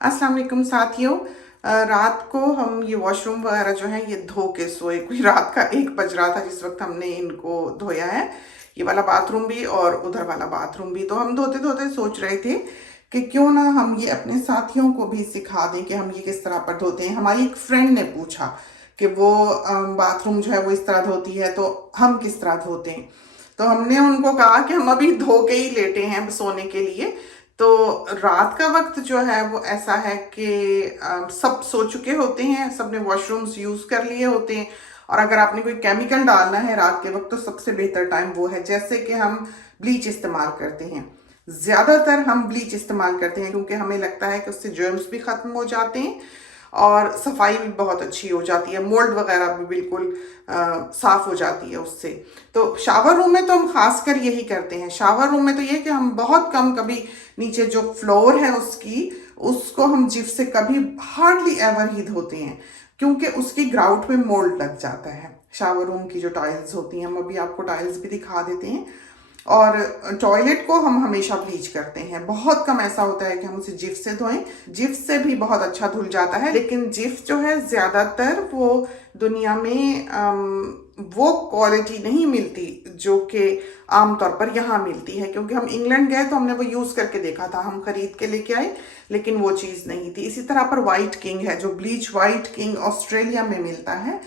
अस्सलाम वालेकुम साथियों। रात को हम ये वॉशरूम वगैरह जो है ये धो के सोए। कोई रात का 1 बज रहा था जिस वक्त हमने इनको धोया है, ये वाला बाथरूम भी और उधर वाला बाथरूम भी। तो हम धोते धोते सोच रहे थे कि क्यों ना हम ये अपने साथियों को भी सिखा दें कि हम ये किस तरह पर धोते हैं। हमारी एक फ्रेंड ने पूछा कि वो बाथरूम जो है वो इस तरह धोती है, तो हम किस तरह धोते हैं। तो हमने उनको कहा कि हम अभी धो के ही लेटे हैं सोने के लिए। तो रात का वक्त जो है वो ऐसा है कि सब सो चुके होते हैं, सबने वॉशरूम्स यूज कर लिए होते हैं। और अगर आपने कोई केमिकल डालना है रात के वक्त तो सबसे बेहतर टाइम वो है। जैसे कि हम ब्लीच इस्तेमाल करते हैं, ज्यादातर हम ब्लीच इस्तेमाल करते हैं क्योंकि हमें लगता है कि उससे जर्म्स भी खत्म हो जाते हैं और सफाई भी बहुत अच्छी हो जाती है, मोल्ड वगैरह भी बिल्कुल साफ हो जाती है उससे। तो शावर रूम में तो हम खासकर यही करते हैं। शावर रूम में तो ये कि हम बहुत कम, कभी नीचे जो फ्लोर है उसको हम जिप से कभी हार्डली एवर ही धोते हैं क्योंकि उसकी ग्राउट में मोल्ड लग जाता है। शावर रूम की जो टाइल्स होती हैं, हम अभी आपको टाइल्स भी दिखा देते हैं। और टॉयलेट को हम हमेशा ब्लीच करते हैं, बहुत कम ऐसा होता है कि हम उसे जिफ से धोएं। जिफ से भी बहुत अच्छा धुल जाता है, लेकिन जिफ जो है ज्यादातर वो दुनिया में वो क्वालिटी नहीं मिलती जो कि आमतौर पर यहाँ मिलती है। क्योंकि हम इंग्लैंड गए तो हमने वो यूज करके देखा था, हम खरीद के लेके आए, लेकिन वो चीज नहीं थी। इसी तरह पर वाइट किंग है, जो ब्लीच वाइट किंग ऑस्ट्रेलिया में मिलता है।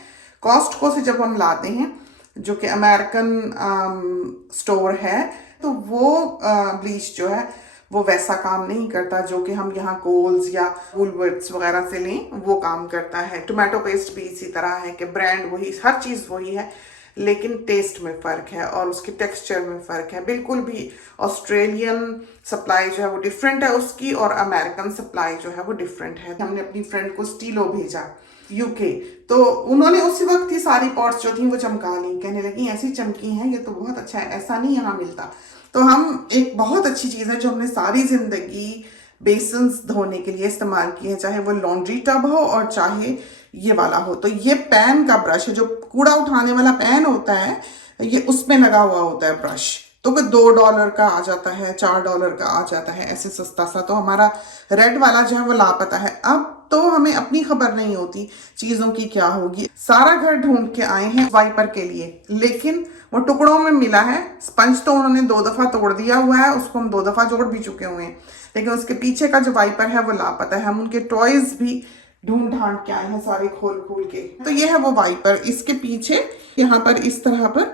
कॉस्टको से जब हम लाते हैं, जो कि अमेरिकन स्टोर है, तो वो ब्लीच जो है वो वैसा काम नहीं करता जो कि हम यहाँ कोल्स या वुलवर्थ्स वगैरह से लें, वो काम करता है। टोमेटो पेस्ट भी इसी तरह है कि ब्रांड वही, हर चीज़ वही है, लेकिन टेस्ट में फ़र्क है और उसके टेक्सचर में फ़र्क है। बिल्कुल भी ऑस्ट्रेलियन सप्लाई जो है वो डिफरेंट है उसकी, और अमेरिकन सप्लाई जो है वो डिफरेंट है। हमने अपनी फ्रेंड को स्टीलो भेजा यूके, तो उन्होंने उसी वक्त ही सारी पॉट्स जो थी वो चमका ली, कहने लगी ऐसी चमकी हैं, ये तो बहुत अच्छा है, ऐसा नहीं यहाँ मिलता। तो हम, एक बहुत अच्छी चीज़ है जो हमने सारी जिंदगी बेसन्स धोने के लिए इस्तेमाल की है, चाहे वो लॉन्ड्री टब हो और चाहे ये वाला हो। तो ये पैन का ब्रश है, जो कूड़ा उठाने वाला पैन होता है, ये उसमें लगा हुआ होता है ब्रश। तो वो $2 का आ जाता है, $4 का आ जाता है, ऐसे सस्ता सा। तो हमारा रेड वाला जो है वो लापता है। अब तो हमें अपनी खबर नहीं होती चीजों की क्या होगी। सारा घर ढूंढ के आए हैं वाइपर के लिए, लेकिन वो टुकड़ों में मिला है। स्पंज तो उन्होंने 2 दफा तोड़ दिया हुआ है, उसको हम 2 दफा जोड़ भी चुके हुए हैं, लेकिन उसके पीछे का जो वाइपर है वो लापता है। हम उनके टॉयज भी ढूंढ ढांड के आए हैं सारे खोल खोल के। तो ये है वो वाइपर। इसके पीछे यहाँ पर इस तरह पर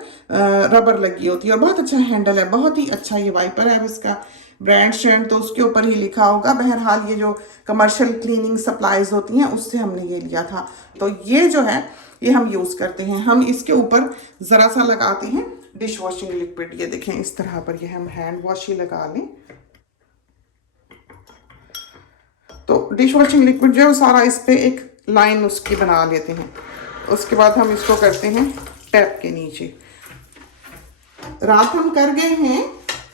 रबर लगी होती है और बहुत अच्छा हैंडल है, बहुत ही अच्छा ये वाइपर है। अब इसका ब्रांड श्रेंड तो उसके ऊपर ही लिखा होगा। बहरहाल ये जो कमर्शियल क्लीनिंग सप्लाईज होती हैं उससे हमने ये लिया था। तो ये जो है ये हम यूज करते हैं। हम इसके ऊपर जरा सा लगाते हैं डिश वॉशिंग लिक्विड। ये देखें इस तरह पर, ये हम हैंड वॉश ही लगा लें तो डिश वॉशिंग लिक्विड जो है वो सारा इस पे एक लाइन उसकी बना लेते हैं। उसके बाद हम इसको करते हैं टैप के नीचे। रात हम कर गए हैं,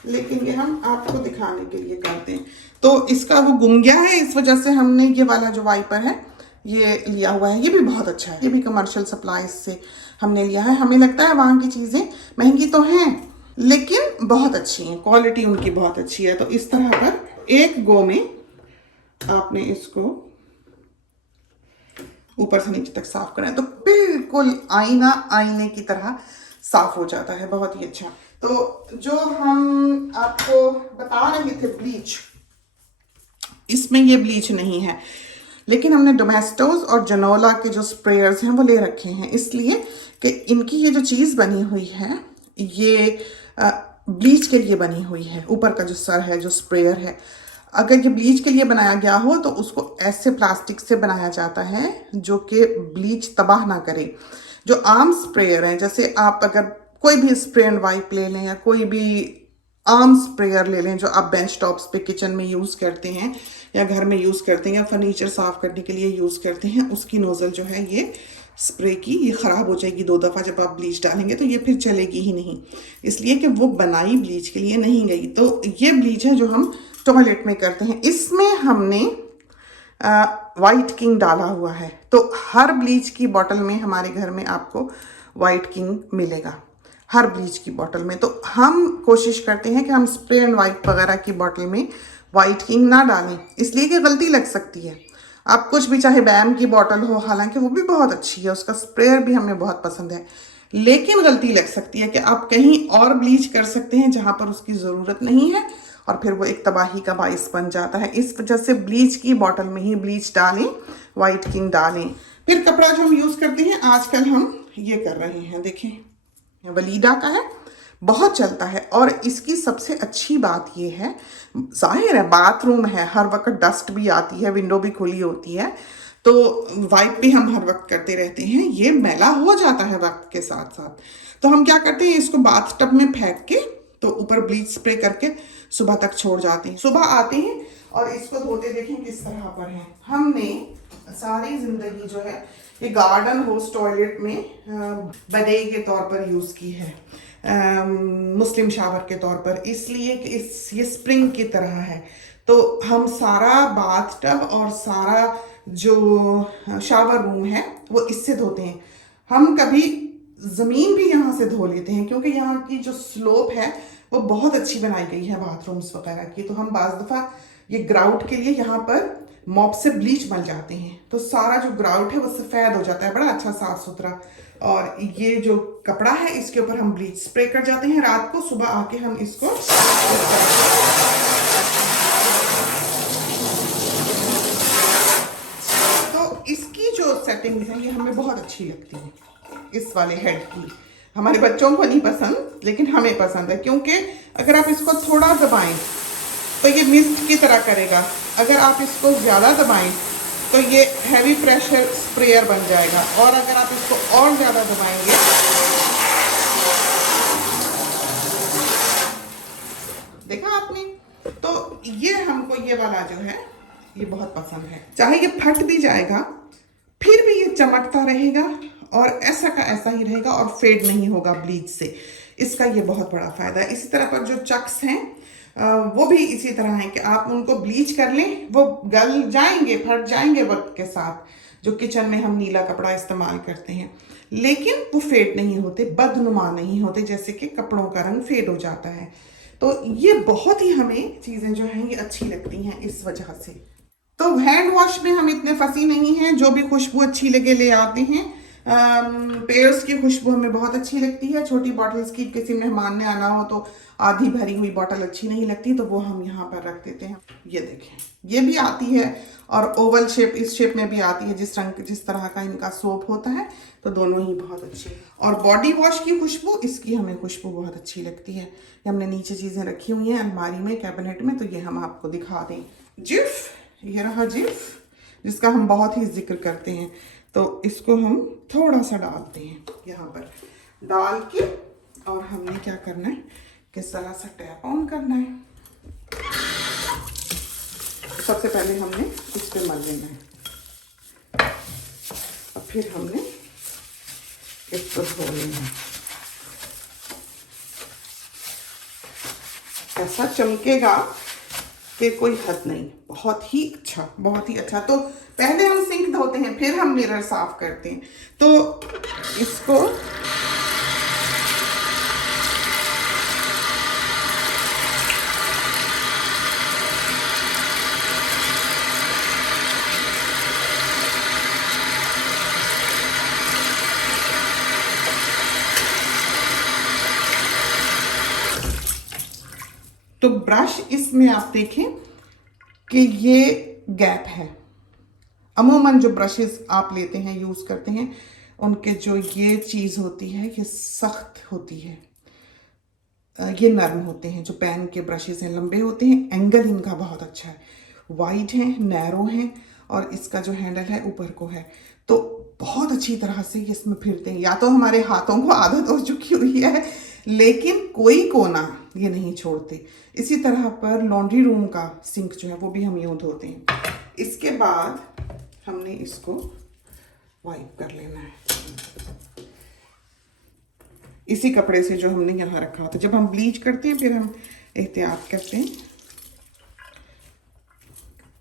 लेकिन ये हम आपको दिखाने के लिए करते हैं। तो इसका वो गुम गया है, इस वजह से हमने ये वाला जो वाइपर है ये लिया हुआ है। ये भी बहुत अच्छा है, ये भी कमर्शियल सप्लाईज से हमने लिया है। हमें लगता है वहाँ की चीज़ें महंगी तो हैं, लेकिन बहुत अच्छी हैं, क्वालिटी उनकी बहुत अच्छी है। तो इस तरह पर एक गो में आपने इसको ऊपर से नीचे तक साफ करना है, तो बिल्कुल आईने की तरह साफ हो जाता है, बहुत ही अच्छा। तो जो हम आपको बता रहे थे ब्लीच, इसमें ये ब्लीच नहीं है, लेकिन हमने डोमेस्टोज और जनोला के जो स्प्रेयर्स हैं वो ले रखे हैं, इसलिए कि इनकी ये जो चीज़ बनी हुई है ये ब्लीच के लिए बनी हुई है। ऊपर का जो सर है, जो स्प्रेयर है, अगर ये ब्लीच के लिए बनाया गया हो तो उसको ऐसे प्लास्टिक से बनाया जाता है जो कि ब्लीच तबाह ना करे। जो आम स्प्रेयर हैं, जैसे आप अगर कोई भी स्प्रे एंड वाइप ले लें या कोई भी आम स्प्रेयर ले लें जो आप बेंच टॉप्स पे किचन में यूज़ करते हैं या घर में यूज़ करते हैं या फर्नीचर साफ करने के लिए यूज़ करते हैं, उसकी नोज़ल जो है ये स्प्रे की, ये ख़राब हो जाएगी 2 दफ़ा जब आप ब्लीच डालेंगे, तो ये फिर चलेगी ही नहीं, इसलिए कि वो बनाई ब्लीच के लिए नहीं गई। तो ये ब्लीच है जो हम टॉयलेट में करते हैं। इसमें हमने वाइट किंग डाला हुआ है। तो हर ब्लीच की बॉटल में हमारे घर में आपको वाइट किंग मिलेगा, हर ब्लीच की बॉटल में। तो हम कोशिश करते हैं कि हम स्प्रे एंड वाइप वगैरह की बॉटल में वाइट किंग ना डालें, इसलिए कि गलती लग सकती है। आप कुछ भी, चाहे बैम की बॉटल हो, हालांकि वो भी बहुत अच्छी है, उसका स्प्रेयर भी हमें बहुत पसंद है, लेकिन गलती लग सकती है कि आप कहीं और ब्लीच कर सकते हैं जहां पर उसकी ज़रूरत नहीं है, और फिर वो एक तबाही का बाइस बन जाता है। इस वजह से ब्लीच की बॉटल में ही ब्लीच डालें, वाइट किंग डालें। फिर कपड़ा जो हम यूज़ करते हैं, आजकल हम ये कर रहे हैं, देखें वलीडा का है, बहुत चलता है। और इसकी सबसे अच्छी बात ये है, जाहिर है बाथरूम है, हर वक्त डस्ट भी आती है, विंडो भी खुली होती है, तो वाइप भी हम हर वक्त करते रहते हैं, ये मैला हो जाता है वक्त के साथ साथ। तो हम क्या करते हैं, इसको बाथ टब में फेंक के तो ऊपर ब्लीच स्प्रे करके सुबह तक छोड़ जाते हैं। सुबह आते हैं और इसको धोते देखें किस तरह पर है। हमने सारी जिंदगी जो है ये गार्डन होस्ट टॉयलेट में बदे के तौर पर यूज़ की है, मुस्लिम शावर के तौर पर, इसलिए कि ये स्प्रिंग की तरह है। तो हम सारा बाथ टब और सारा जो शावर रूम है वो इससे धोते हैं। हम कभी ज़मीन भी यहाँ से धो लेते हैं, क्योंकि यहाँ की जो स्लोप है वो बहुत अच्छी बनाई गई है बाथरूम्स वगैरह की। तो हम बाज़ दफ़ा ये ग्राउट के लिए यहाँ पर मॉप से ब्लीच मल जाते हैं, तो सारा जो ग्राउट है वो सफ़ेद हो जाता है, बड़ा अच्छा साफ सुथरा। और ये जो कपड़ा है इसके ऊपर हम ब्लीच स्प्रे कर जाते हैं रात को, सुबह आके हम इसको तो इसकी जो सेटिंग है ये हमें बहुत अच्छी लगती है, इस वाले हेड की। हमारे बच्चों को नहीं पसंद, लेकिन हमें पसंद है, क्योंकि अगर आप इसको थोड़ा दबाएं तो ये मिस्ट की तरह करेगा, अगर आप इसको ज़्यादा दबाएं तो ये हैवी प्रेशर स्प्रेयर बन जाएगा, और अगर आप इसको और ज़्यादा दबाएंगे देखा आपने, तो ये हमको ये वाला जो है ये बहुत पसंद है। चाहे ये फट भी जाएगा फिर भी ये चमकता रहेगा और ऐसा का ऐसा ही रहेगा और फेड नहीं होगा ब्लीच से, इसका ये बहुत बड़ा फ़ायदा है। इसी तरह पर जो चक्स हैं वो भी इसी तरह है कि आप उनको ब्लीच कर लें, वो गल जाएंगे, फट जाएंगे वक्त के साथ, जो किचन में हम नीला कपड़ा इस्तेमाल करते हैं, लेकिन वो फेड नहीं होते, बदनुमा नहीं होते, जैसे कि कपड़ों का रंग फेड हो जाता है। तो ये बहुत ही हमें चीज़ें जो हैं ये अच्छी लगती हैं इस वजह से। तो हैंड वॉश में हम इतने फंसी नहीं हैं, जो भी खुशबू अच्छी लगे ले आते हैं। पेयर्स की खुशबू हमें बहुत अच्छी लगती है, छोटी बॉटल्स की, किसी मेहमान ने आना हो तो आधी भरी हुई बॉटल अच्छी नहीं लगती, तो वो हम यहाँ पर रख देते हैं। ये देखें ये भी आती है, और ओवल शेप, इस शेप में भी आती है, जिस तरह का इनका सोप होता है, तो दोनों ही बहुत अच्छे। और बॉडी वॉश की खुशबू, इसकी हमें खुशबू बहुत अच्छी लगती है। ये हमने नीचे चीज़ें रखी हुई हैं अलमारी में, कैबिनेट में, तो ये हम आपको दिखा दें। जिफ, ये रहा जिफ, जिसका हम बहुत ही जिक्र करते हैं, तो इसको हम थोड़ा सा डालते हैं यहाँ पर डाल के, और हमने क्या करना है, किस तरह से टैप ऑन करना है। सबसे पहले हमने इस पे मल लेना है, और फिर हमने इसको धो लेना है। ऐसा चमकेगा कि कोई हद नहीं, बहुत ही अच्छा, बहुत ही अच्छा। तो पहले हम सिंक धोते हैं, फिर हम मिरर साफ करते हैं। तो इसको तो ब्रश, इसमें आप देखें कि ये गैप है। अमूमन जो ब्रशेस आप लेते हैं, यूज़ करते हैं, उनके जो ये चीज़ होती है ये सख्त होती है, ये नरम होते हैं। जो पैन के ब्रशेस हैं लंबे होते हैं, एंगल इनका बहुत अच्छा है, वाइड है, नैरो है, और इसका जो हैंडल है ऊपर को है, तो बहुत अच्छी तरह से ये इसमें फिरते हैं। या तो हमारे हाथों को आदत हो चुकी हुई है, लेकिन कोई कोना ये नहीं छोड़ते। इसी तरह पर लॉन्ड्री रूम का सिंक जो है वो भी हम यूँ धोते हैं। इसके बाद हमने इसको वाइप कर लेना है इसी कपड़े से जो हमने यहाँ रखा होता है। जब हम ब्लीच करते हैं फिर हम एहतियात करते हैं।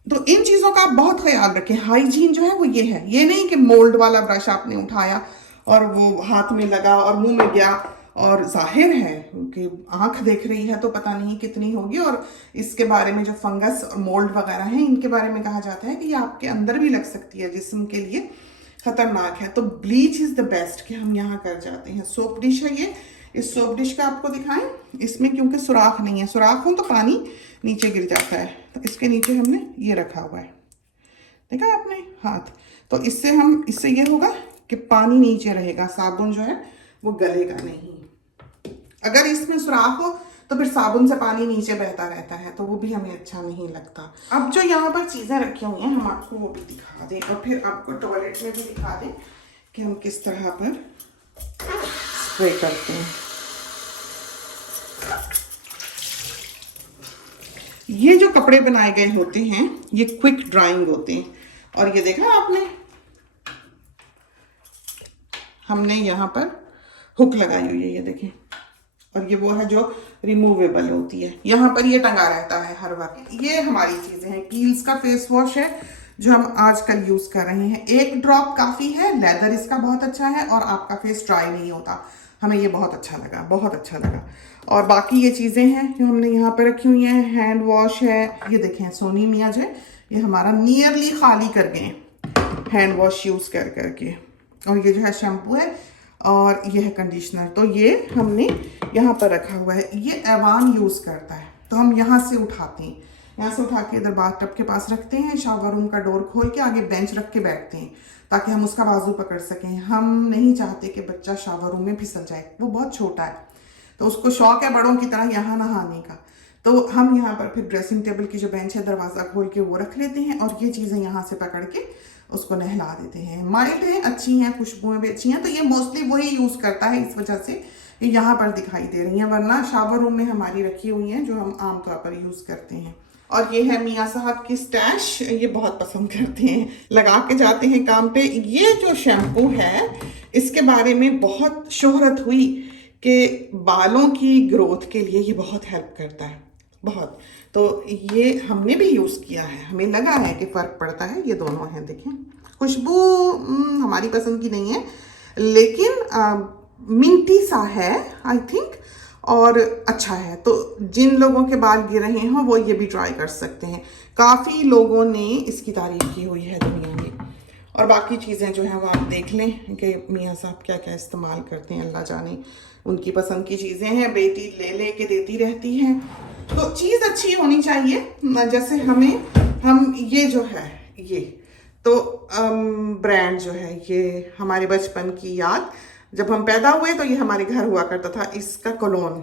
तो इन चीज़ों का आप बहुत ख्याल रखें। हाइजीन जो है वो ये है, ये नहीं कि मोल्ड वाला ब्रश आपने उठाया और वो हाथ में लगा और मुंह में गया और जाहिर है कि आंख देख रही है तो पता नहीं कितनी होगी। और इसके बारे में जो फंगस और मोल्ड वगैरह हैं इनके बारे में कहा जाता है कि ये आपके अंदर भी लग सकती है, जिस्म के लिए खतरनाक है। तो ब्लीच इज द बेस्ट कि हम यहाँ कर जाते हैं। सोप डिश है ये। इस सोप डिश का आपको दिखाएं, इसमें क्योंकि सुराख नहीं है, सुराख हो तो पानी नीचे गिर जाता है। तो इसके नीचे हमने ये रखा हुआ है, देखा आपने हाथ। तो इससे ये होगा कि पानी नीचे रहेगा, साबुन जो है वो गलेगा नहीं। अगर इसमें सुराख हो तो फिर साबुन से पानी नीचे बहता रहता है, तो वो भी हमें अच्छा नहीं लगता। अब जो यहाँ पर चीज़ें रखी हुई हैं हम आपको वो भी दिखा दें, और फिर आपको टॉयलेट में भी दिखा दें कि हम किस तरह पर स्प्रे करते हैं। ये जो कपड़े बनाए गए होते हैं ये क्विक ड्राइंग होते हैं, और ये देखा आपने हमने यहाँ पर हुक लगाई हुई है, ये देखें। और ये वो है जो रिमूवेबल होती है, यहाँ पर ये टंगा रहता है हर वक्त। ये हमारी चीज़ें हैं। कील्स का फेस वॉश है जो हम आजकल यूज़ कर रहे हैं। एक ड्रॉप काफ़ी है, लेदर इसका बहुत अच्छा है और आपका फेस ड्राई नहीं होता। हमें ये बहुत अच्छा लगा, बहुत अच्छा लगा। और बाकी ये चीज़ें हैं जो हमने यहाँ पर रखी हुई हैं। हैंड वॉश है, ये देखें सोनी मियाँ जो है ये हमारा नियरली खाली कर गए हैंड वॉश यूज़ कर करके। और ये जो है शैम्पू है और ये है कंडीशनर। तो ये हमने यहाँ पर रखा हुआ है। ये एवान यूज़ करता है, तो हम यहाँ से उठाते हैं, यहाँ से उठा के इधर बाथटब के पास रखते हैं। शावर रूम का डोर खोल के आगे बेंच रख के बैठते हैं ताकि हम उसका बाजू पकड़ सकें। हम नहीं चाहते कि बच्चा शावर रूम में फिसल जाए, वो बहुत छोटा है, तो उसको शौक है बड़ों की तरह यहाँ नहाने का। तो हम यहाँ पर फिर ड्रेसिंग टेबल की जो बेंच है दरवाज़ा खोल के वो रख लेते हैं और ये चीज़ें यहाँ से पकड़ के उसको नहला देते हैं। माइल्ड है, अच्छी हैं, खुशबुएं भी अच्छी हैं। तो ये मोस्टली वही यूज़ करता है, इस वजह से ये यहाँ पर दिखाई दे रही हैं, वरना शावर रूम में हमारी रखी हुई हैं जो हम आमतौर पर यूज़ करते हैं। और ये है मियाँ साहब की स्टैश, ये बहुत पसंद करते हैं, लगा के जाते हैं काम पे। ये जो शैम्पू है इसके बारे में बहुत शोहरत हुई कि बालों की ग्रोथ के लिए ये बहुत हेल्प करता है, बहुत। तो ये हमने भी यूज़ किया है, हमें लगा है कि फ़र्क पड़ता है। ये दोनों हैं, देखें। खुशबू हमारी पसंद की नहीं है, लेकिन मिंटी सा है आई थिंक, और अच्छा है। तो जिन लोगों के बाल गिर रहे हों वो ये भी ट्राई कर सकते हैं। काफ़ी लोगों ने इसकी तारीफ़ की हुई है दुनिया में। और बाकी चीज़ें जो हैं वो आप देख लें कि मियाँ साहब क्या क्या इस्तेमाल करते हैं, अल्लाह जाने। उनकी पसंद की चीज़ें हैं, बेटी ले के देती रहती है। तो चीज़ अच्छी होनी चाहिए। जैसे हम ये जो है ये तो ब्रांड जो है ये हमारे बचपन की याद, जब हम पैदा हुए तो ये हमारे घर हुआ करता था, इसका कोलोन।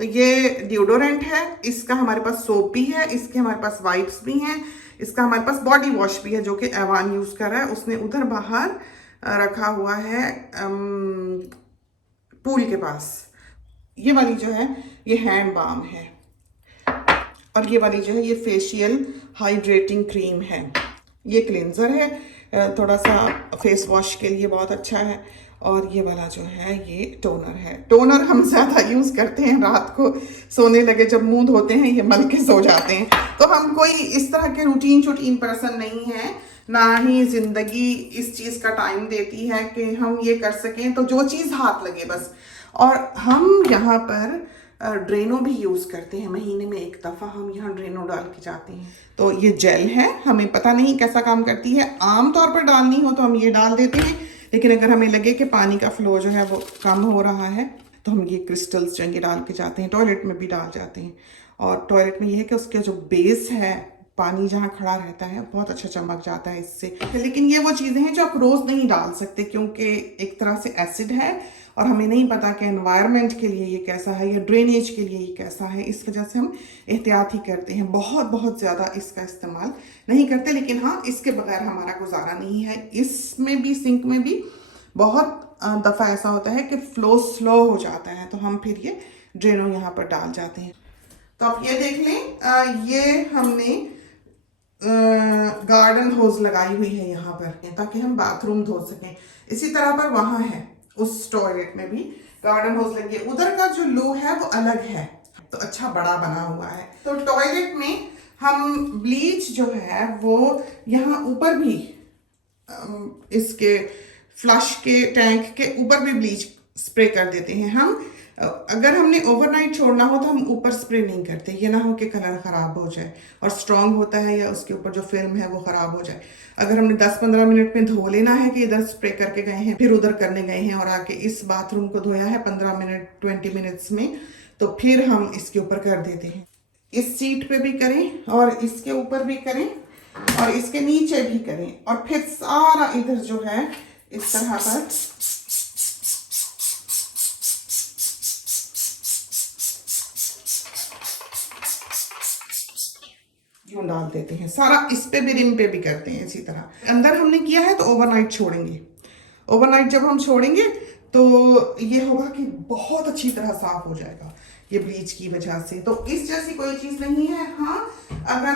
तो ये डिओडोरेंट है, इसका हमारे पास सोप भी है, इसके हमारे पास वाइप्स भी हैं, इसका हमारे पास बॉडी वॉश भी है जो कि एवान यूज़ कर रहा है। उसने उधर बाहर रखा हुआ है पूल के पास। ये वाली जो है ये हैंड बाम है, और ये वाली जो है ये फेशियल हाइड्रेटिंग क्रीम है। ये क्लिनजर है, थोड़ा सा फेस वॉश के लिए बहुत अच्छा है। और ये वाला जो है ये टोनर है। टोनर हम ज़्यादा यूज़ करते हैं रात को सोने लगे, जब मुंह धोते हैं ये मल के सो जाते हैं। तो हम कोई इस तरह के रूटीन पर्सन नहीं है, ना ही ज़िंदगी इस चीज़ का टाइम देती है कि हम ये कर सकें। तो जो चीज़ हाथ लगे बस। और हम यहाँ पर ड्रेनो भी यूज़ करते हैं, महीने में एक दफ़ा हम यहाँ ड्रेनो डाल के जाते हैं। तो ये जेल है, हमें पता नहीं कैसा काम करती है। आम तौर पर डालनी हो तो हम ये डाल देते हैं, लेकिन अगर हमें लगे कि पानी का फ्लो जो है वो कम हो रहा है तो हम ये क्रिस्टल्स जो ये डाल के जाते हैं। टॉयलेट में भी डाल जाते हैं। और टॉयलेट में ये है कि उसके जो बेस है, पानी जहाँ खड़ा रहता है बहुत अच्छा चमक जाता है इससे। लेकिन ये वो चीज़ें हैं जो आप रोज़ नहीं डाल सकते, क्योंकि एक तरह से एसिड है और हमें नहीं पता कि एनवायरनमेंट के लिए ये कैसा है या ड्रेनेज के लिए ये कैसा है। इस वजह से हम एहतियात ही करते हैं, बहुत ज़्यादा इसका इस्तेमाल नहीं करते। लेकिन हाँ, इसके बगैर हमारा गुजारा नहीं है। इसमें भी, सिंक में भी बहुत दफ़ा ऐसा होता है कि फ्लो स्लो हो जाता है, तो हम फिर ये ड्रेनो यहाँ पर डाल जाते हैं। तो आप ये देख लें, ये हमने गार्डन होज लगाई हुई है यहाँ पर ताकि हम बाथरूम धो सकें। इसी तरह पर वहाँ है उस टॉयलेट में भी गार्डन होज लगी है। उधर का जो लो है वो अलग है, तो अच्छा बड़ा बना हुआ है। तो टॉयलेट में हम ब्लीच जो है वो यहाँ ऊपर भी इसके फ्लश के टैंक के ऊपर भी ब्लीच स्प्रे कर देते हैं हम, अगर हमने ओवरनाइट छोड़ना हो तो हम ऊपर स्प्रे नहीं करते, ये ना हो कि कलर ख़राब हो जाए और स्ट्रांग होता है या उसके ऊपर जो फिल्म है वो ख़राब हो जाए। अगर हमने 10-15 मिनट में धो लेना है कि इधर स्प्रे करके गए हैं फिर उधर करने गए हैं और आके इस बाथरूम को धोया है 15 मिनट 20 मिनट्स में, तो फिर हम इसके ऊपर कर देते हैं। इस सीट पे भी करें और इसके ऊपर भी करें और इसके नीचे भी करें और फिर सारा इधर जो है इस तरह पर यूं डाल देते हैं। सारा इस पे भी, रिम पे भी करते हैं इसी तरह। अंदर हमने किया है तो ओवरनाइट छोड़ेंगे। ओवरनाइट जब हम छोड़ेंगे तो ये होगा कि बहुत अच्छी तरह साफ हो जाएगा ये ब्लीच की वजह से। तो इस जैसी कोई चीज़ नहीं है। हाँ, अगर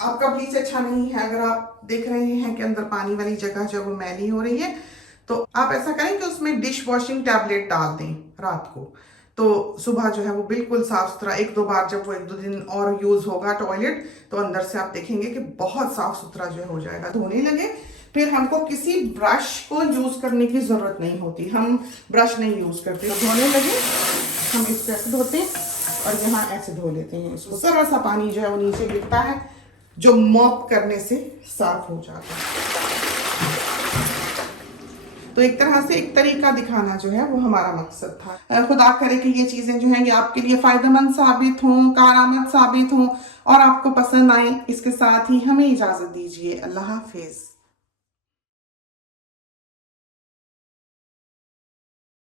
आपका ब्लीच अच्छा नहीं है, अगर आप देख रहे हैं कि अंदर पानी वाली जगह जो वो मैली हो रही है, तो आप ऐसा करें कि उसमें डिश वॉशिंग टैबलेट डाल दें रात को, तो सुबह जो है वो बिल्कुल साफ सुथरा, 1-2 बार जब वो 1-2 दिन और यूज़ होगा टॉयलेट, तो अंदर से आप देखेंगे कि बहुत साफ सुथरा जो है हो जाएगा। धोने लगे फिर हमको किसी ब्रश को यूज़ करने की ज़रूरत नहीं होती, हम ब्रश नहीं यूज़ करते। तो धोने लगे हम इसको ऐसे धोते हैं और यहाँ ऐसे धो लेते हैं इसको। ज़रा सा पानी जो है वो नीचे गिरता है जो मॉप करने से साफ हो जाता है। तो एक तरह से एक तरीका दिखाना जो है वो हमारा मकसद था। खुदा करे कि ये चीज़ें जो हैं ये आपके लिए फ़ायदेमंद साबित हों, कारआमद साबित हों और आपको पसंद आए। इसके साथ ही हमें इजाज़त दीजिए। अल्लाह हाफिज़।